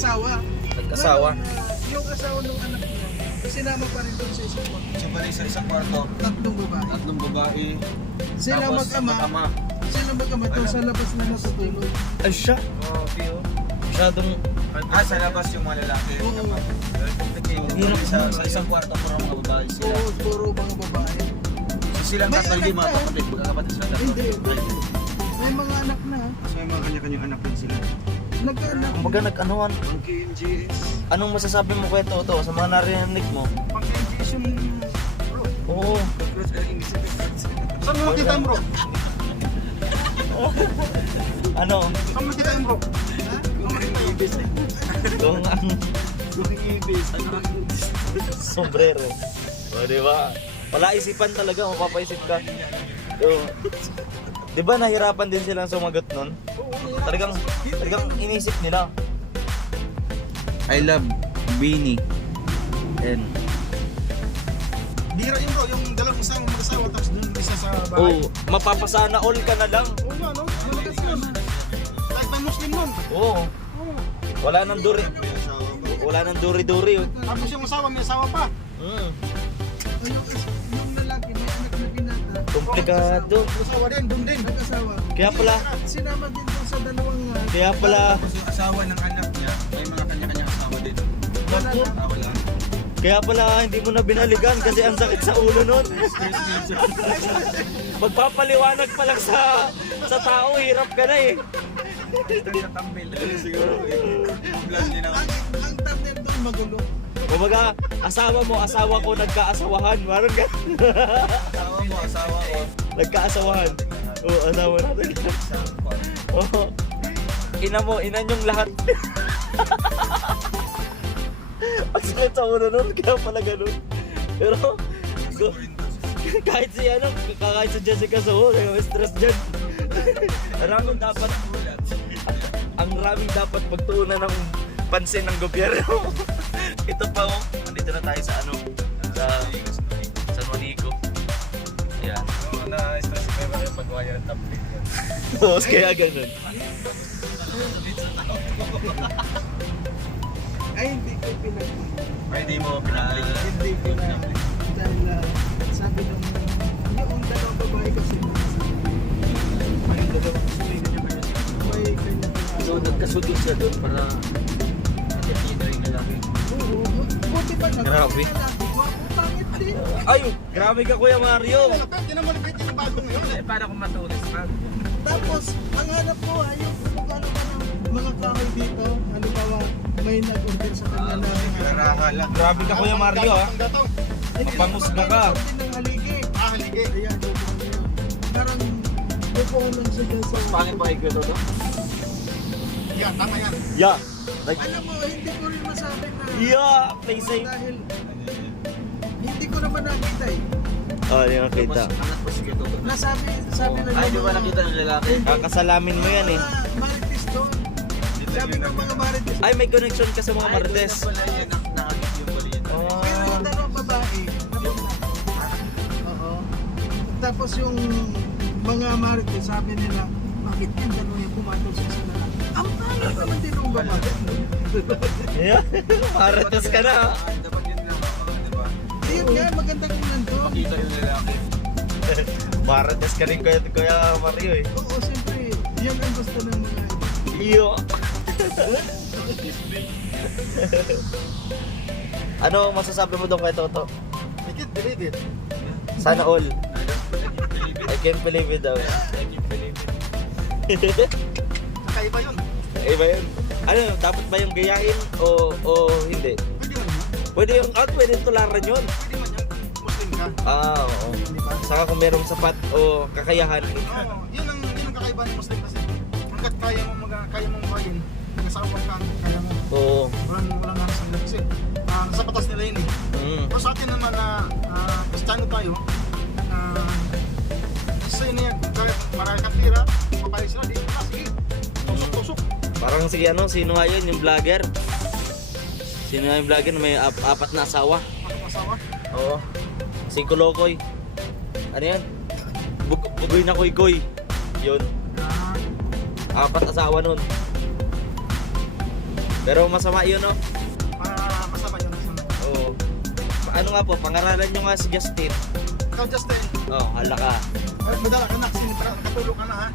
nag-asawa. Nag-asawa? Yung asawa ng anak niya, sinama pa rin doon sa isang kwarto. Siya pala sa isang kwarto. Tatlong babae. Tatlong babae. Sila Tapos, mag-ama. Sila mag-ama to sa labas na natutulog. Ay siya? Grabe oh. Masyadong... sa labas yung mga lalaki. Oo. Sa isang kwarto puro mga babae sila. Oo, puro mga babae. So silang May tatlo hindi anak mga na. kapatid. Magkakapatid sila tatlo. Hindi. May mga anak na. So may mga kanya-kanyang anak din sila. Nagkaanak. Kumbaga nag-anuhan. Ang KMGS. Anong masasabi mo kwento to sa mga narinig mo? Pag-KMGS yung bro. Oo. Saan mo makita yung bro? Ano? Saan mo makita yung bro? Kung ang sombrero. O, di ba? Wala isipan talaga, mapapaisip ka. So, di ba nahirapan din silang sumagot nun? Talagang inisip nila. I love Beanie. And, Bira yun bro, yung dalawang isang mag-asawa tapos dun isa sa bahay. oh, mapapasana all ka na lang. Oo nga no? Ano ba kasi yun? Like by Muslim nun. Oo. Wala nang duri. Wala nang duri-duri. Oh. Tapos yung asawa, may asawa pa. Mm. Yung lalaki, may anak na binata. Komplikado. Asawa din, dun din. Nag-asawa. Kaya pala, Sinama din dun sa dalawang... kaya pala, Tapos yung asawa ng anak niya, may mga kanya-kanyang asawa din. wala na. Wala. kaya pala hindi mo na binaligan kasi ang sakit sa ulo nun. Magpapaliwanag pa lang sa tao, hirap ka na eh. Sa tambil. Siguro vlog din ako. Ang tandem doon magulo. Kumbaga, asawa ko, nagkaasawahan. Parang ganun. Asawa ko. Nagkaasawahan. Oo, asawa natin. Oo. Ina yung lahat. Ang sakit sa ulo nun, kaya pala ganun. Pero, kahit si Jessica Soho, kaya stress dyan. Ang raming dapat pagtuunan ng pansin ng gobyerno. Ito pa oh, nandito na tayo sa San Juanico. Ayan. Na-stress ko yung pag-wire ng tambil. Oo, kaya ganun. Ay, hindi ko pinag... Ay, di mo pinag... Hindi ko na... Dahil sabi nung... Yung dalawang babae kasi... May dalawang may kanya. So, nagkasugi siya doon para nakikita yung lalaki. Oo, buti pa na. Grabe. Pangit din. Ay, grabe ka Kuya Mario. Hindi naman pwede yung bagong yun. Para kung matulis pa. Tapos, ang hanap ko ay yung kumagano ka ng mga kahoy dito. Halimbawa, may nag-order sa kanya na... Narahala. Grabe ka Kuya Mario ha. Mapangusga ka. Ng haligi. Haligi. Ayan, parang bukuhan lang siya dyan sa... Pangit ba kayo to? Yan, tama yan. Yeah. Alam mo, hindi ko rin masabi na... Yeah, play safe. Dahil hindi ko naman nakita eh. Oh, yung nakita. Anak ko sige to. Sabi na Ay, di ba nakita ng lalaki? Kakasalamin mo yan eh. Marites doon. Sabi ng mga Marites. Ay, may connection ka sa mga Marites. Nakakit yung bali yun. Oh. Pero yung dalawang babae, oo. Tapos yung mga Marites, sabi nila, bakit yung dalawa yung pumatol sa isa na lang? Ang pangit naman din yung babae. Yeah. Marites ka na ha. Dapat yun na, diba? Ayun nga, magandang yung nandun. Makita yung lalaki. Marites ka rin Kuya Mario eh. Oo, siyempre, yan ang gusto ng mga... Iyo. Ano masasabi mo doon kay Toto? I can't believe it. Sana all. I can't believe it daw. I can't believe it. Kakaiba yun. Eh ba yun? Ano, dapat ba yung gayain o hindi? Pwede man yun. Pwede yung pwede tularan yun. Pwede man yan. Muslim ka. Ah, oo. Di ba? Saka kung merong sapat o kakayahan. Oo, yun ang kakaiba ng Muslim kasi. Hanggat kaya mong buhayin, nag-asawa ka, kaya mo. Oo. Walang halos nila kasi. Nasa batas nila yun eh. Mm. Pero sa atin naman na Kristiyano tayo, kasi yun yan, kahit marami kang tira, papayag sila, di ba? Sige, tusok-tusok. Parang si sino nga yun, yung vlogger? Sino nga yung vlogger na may apat na asawa? Ako asawa. Oo. Si Kulokoy. Ano yan? Bugoy na koy-koy. Yun. Ah, Apat asawa nun. Pero masama yun, no? Masama yun. Masama. Oo. Ano nga po, pangaralan nyo nga si Justin. Ikaw, Justin. Oh, hala ka. Ay, madala ka na. Nakatulog ka na, ha?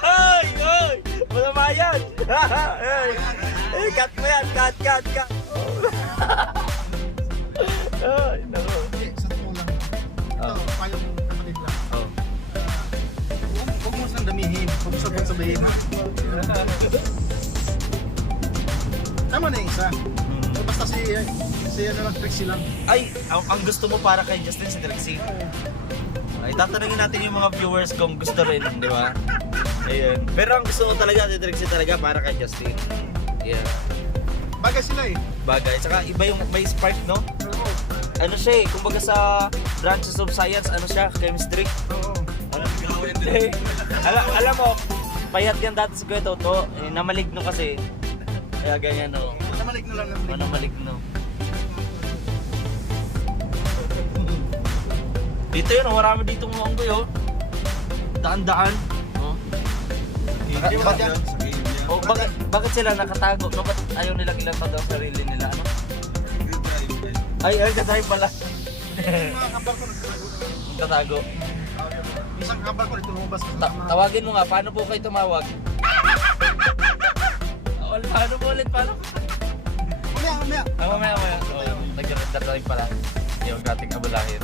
Ay! Ay! Masama yan! Ay! Eh, cut mo yan! Cut! Ay, nako. Hindi, sa totoo lang. Ito, payong kapatid lang. Oh. Huwag mo siyang damihin. Huwag mo siyang sabihin, ha? Tama na yung isa. Basta si ano lang, Trixie lang. Ay, ang gusto mo para kay Justin si Trixie. Ay, tatanungin natin yung mga viewers kung gusto rin, di ba? Ayun. Pero ang gusto mo talaga si Trixie talaga para kay Justin. Yeah. Bagay sila eh. Bagay. Saka iba yung may spark, no? Oo. Ano siya eh, kumbaga sa branches of science, ano siya, chemistry. Oo. Alam mo, payat yan dati sa Kuya Toto, eh, namaligno kasi. Kaya ganyan, no? Namalik na lang ng Namaligno. Dito yun, marami ditong mga unggoy, oh. Daan-daan. Oh. Oh, bakit sila nakatago? No, ba't ayaw nilang ilantad ang sarili nila? Ano? Ay, katay pala. mga kabar ko Tatago. isang kabar ko dito lumabas ka sa mga Tawagin mo nga, paano po kayo tumawag? Paano po ulit? Paano? Umaya. Mamaya. Oh, nag-render na rin pala. Yung ating abulahin.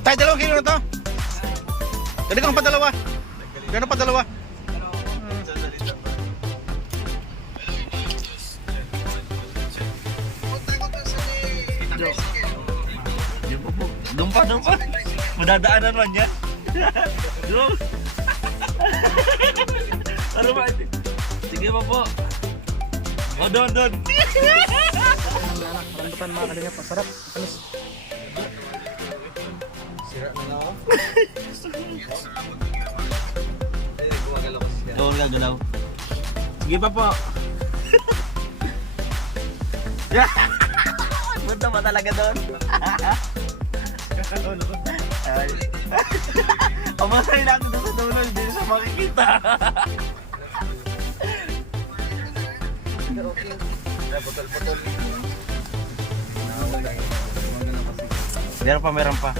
Tayo, 2 kilo na to. Dali kang padalawa. Gano'n padalawa? Doon pa. Madadaanan man yan. Doon. Ano ba? Sige pa po. O, doon. Rambutan mga kalingap. Sarap. Alis. Sira na nga ako. Doon ka, galaw. Sige pa po. Punta ba talaga doon? Ay. Pamasahin natin doon sa dulo, hindi siya makikita. Putol. Meron pa.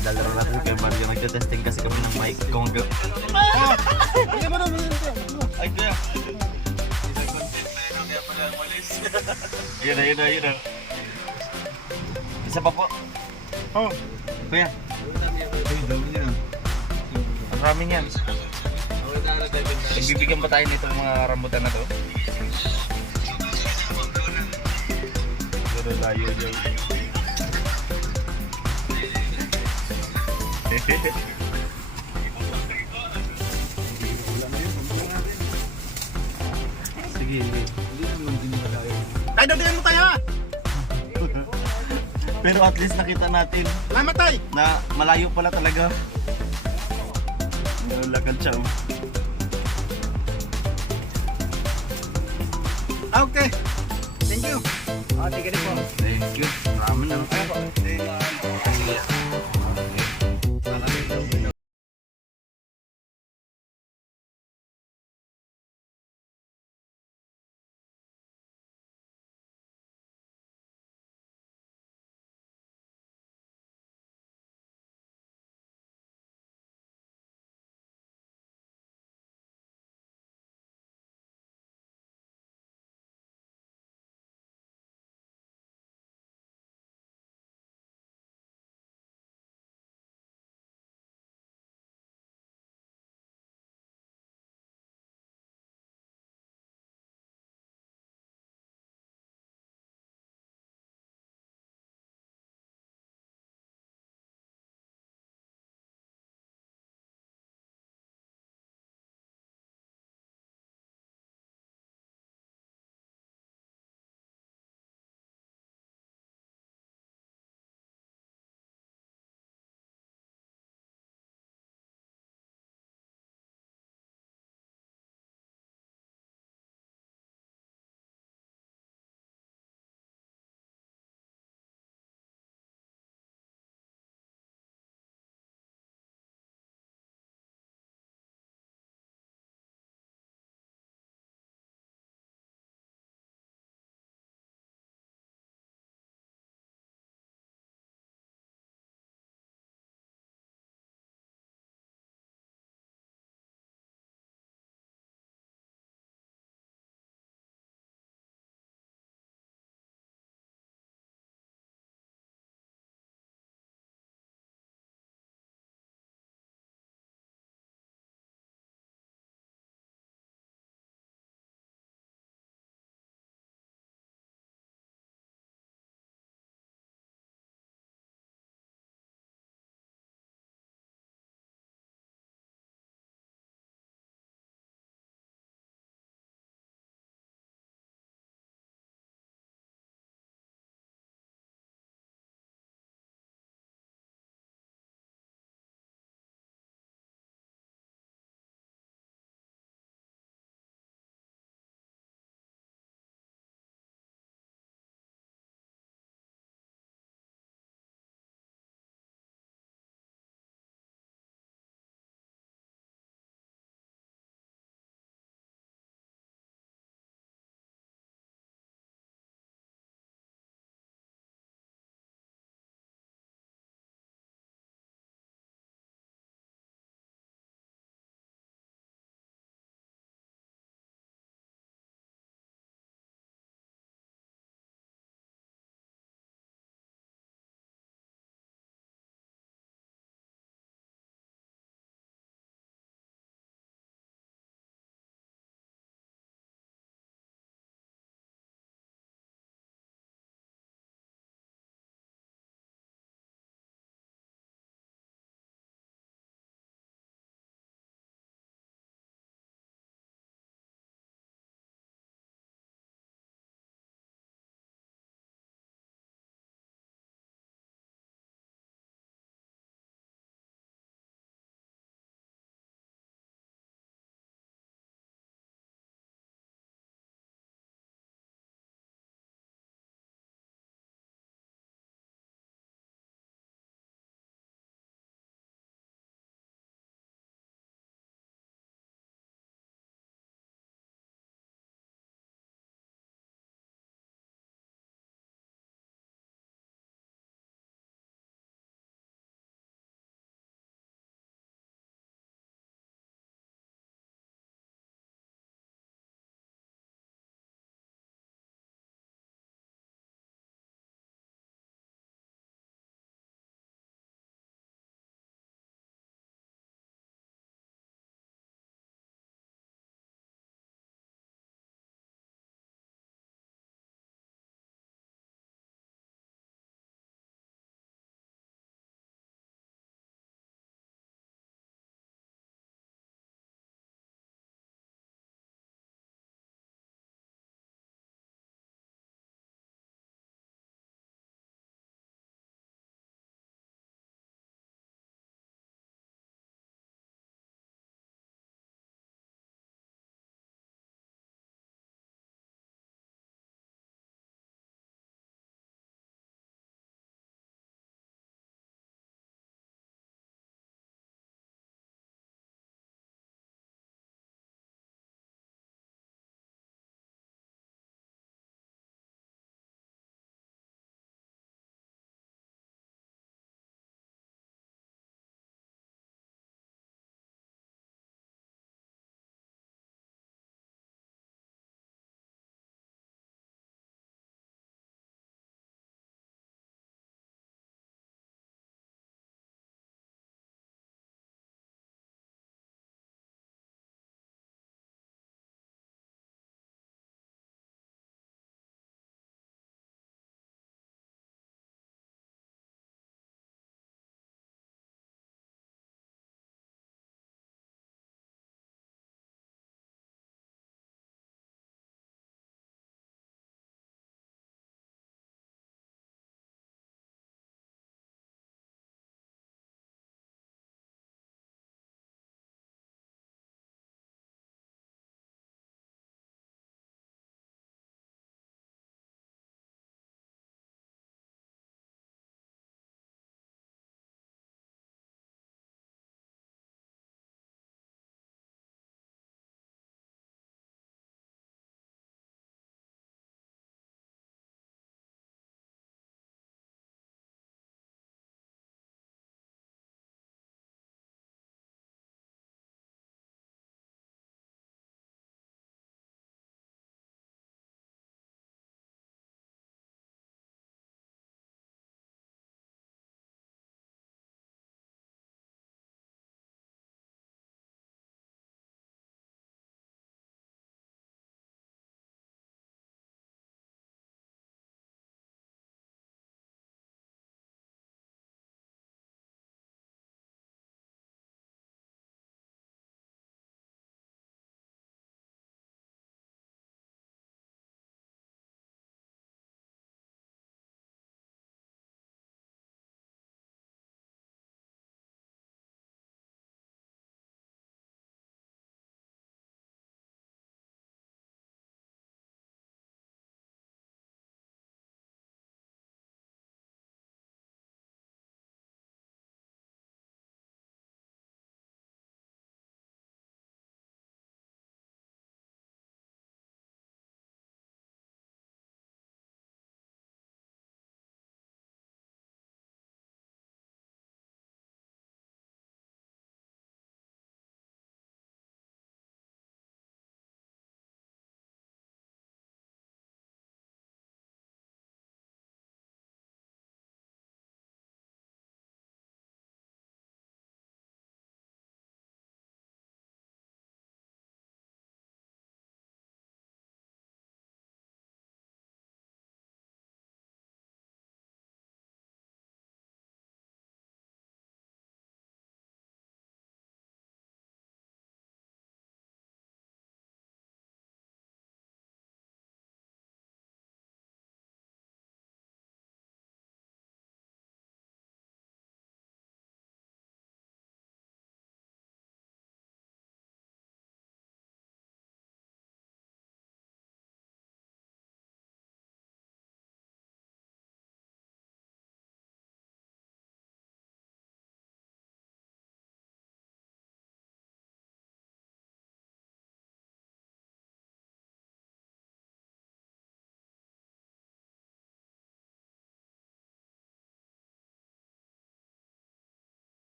Dalaro natin kay Mario. Nagte-testing kasi kami ng mic. Kung Hindi mo naman yun. ay, kuya. Yun na. Isa pa po. Oh. Kuya, Ay, dami niya. ang rami niyan. Nagbibigyan pa tayo nitong mga rambutan na to. Pero layo yun. Sige. Tayo, dalihan mo tayo, ha? Pero at least nakita natin Salamat tayo. na malayo pala talaga. Lakad siya. Okay. Thank you. Sige rin po. Thank you. Marami na.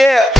Yeah.